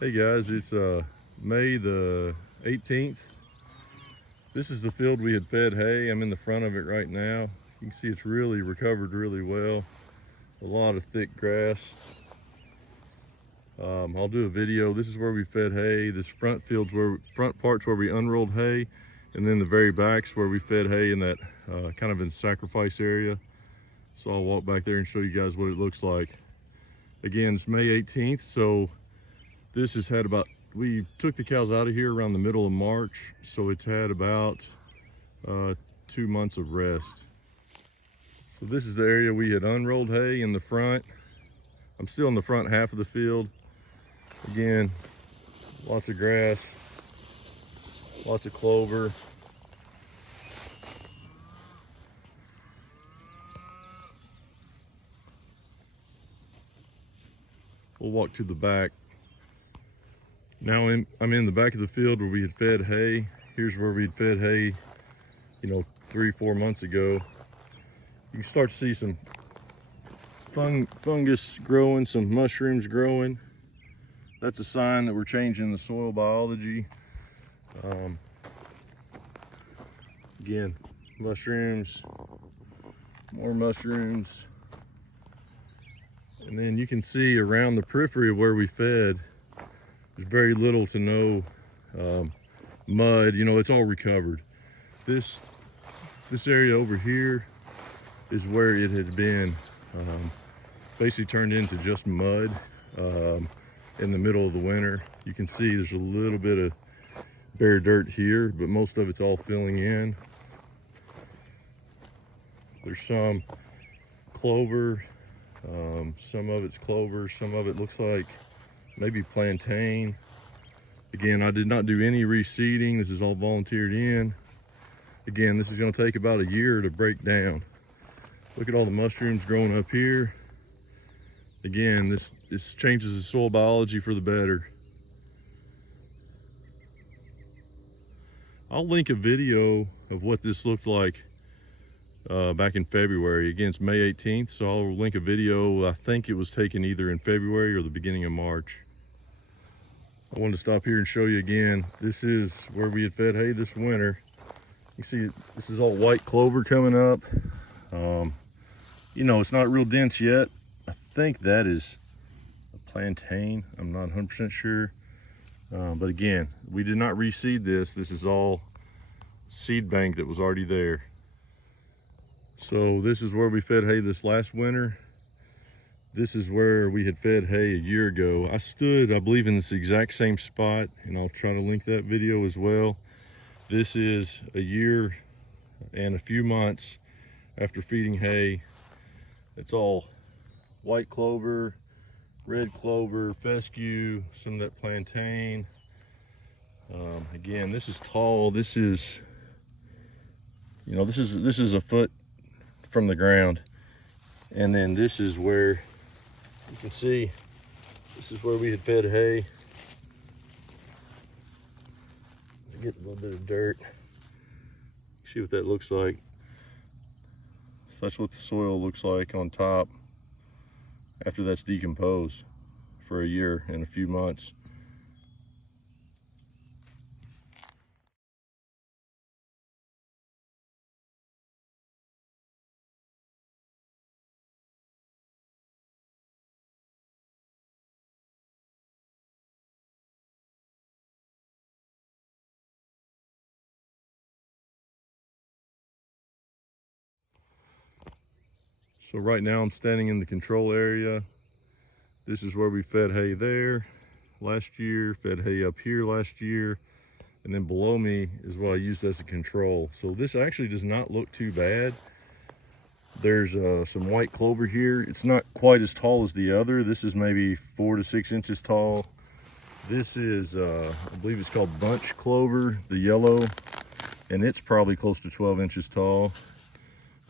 Hey guys, it's May the 18th. This is the field we had fed hay. I'm in the front of it right now. You can see it's really recovered really well. A lot of thick grass. I'll do a video. This is where we fed hay. This front part's where we unrolled hay, and then the very back's where we fed hay in that kind of in sacrifice area. So I'll walk back there and show you guys what it looks like. Again, it's May 18th, so this has had about, we took the cows out of here around the middle of March, so it's had about 2 months of rest. So this is the area we had unrolled hay in the front. I'm still in the front half of the field. Again, lots of grass, lots of clover. We'll walk to the back. Now I'm in the back of the field where we had fed hay. Here's where we'd fed hay, 3-4 months ago. You can start to see some fungus growing, some mushrooms growing. That's a sign that we're changing the soil biology. Again, mushrooms, more mushrooms. And then you can see around the periphery of where we fed, there's very little to no mud. It's all recovered. This area over here is where it had been basically turned into just mud in the middle of the winter. You can see there's a little bit of bare dirt here, but most of it's all filling in. There's some clover, some of it's clover, some of it looks like maybe plantain. Again, I did not do any reseeding. This is all volunteered in. Again, this is going to take about a year to break down. Look at all the mushrooms growing up here. Again, this changes the soil biology for the better. I'll link a video of what this looked like back in February. Again, it's May 18th, so I'll link a video. I think it was taken either in February or the beginning of March. I wanted to stop here and show you again. This is where we had fed hay this winter. You see, this is all white clover coming up. It's not real dense yet. I think that is a plantain. I'm not 100% sure. But again, we did not reseed this. This is all seed bank that was already there. So this is where we fed hay this last winter. This is where we had fed hay a year ago. I stood, I believe, in this exact same spot, and I'll try to link that video as well. This is a year and a few months after feeding hay. It's all white clover, red clover, fescue, some of that plantain. Again, this is tall. This is a foot from the ground. And then this is where you can see, this is where we had fed hay. Get a little bit of dirt. See what that looks like. So that's what the soil looks like on top after that's decomposed for a year and a few months. So right now I'm standing in the control area. This is where we fed hay there last year, fed hay up here last year, and then below me is what I used as a control. So this actually does not look too bad. There's some white clover here. It's not quite as tall as the other. This is maybe 4 to 6 inches tall. This is, I believe it's called bunch clover, the yellow, and it's probably close to 12 inches tall.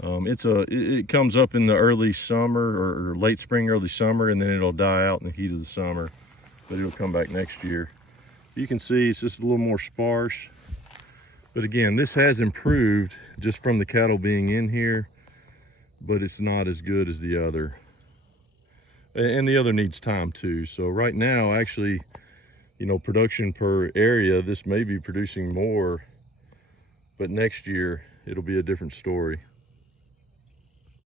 It comes up in the early summer or late spring, early summer, and then it'll die out in the heat of the summer, but it'll come back next year. You can see it's just a little more sparse. But again, this has improved just from the cattle being in here, but it's not as good as the other. And the other needs time too. So right now, actually, you know, production per area, this may be producing more, but next year it'll be a different story.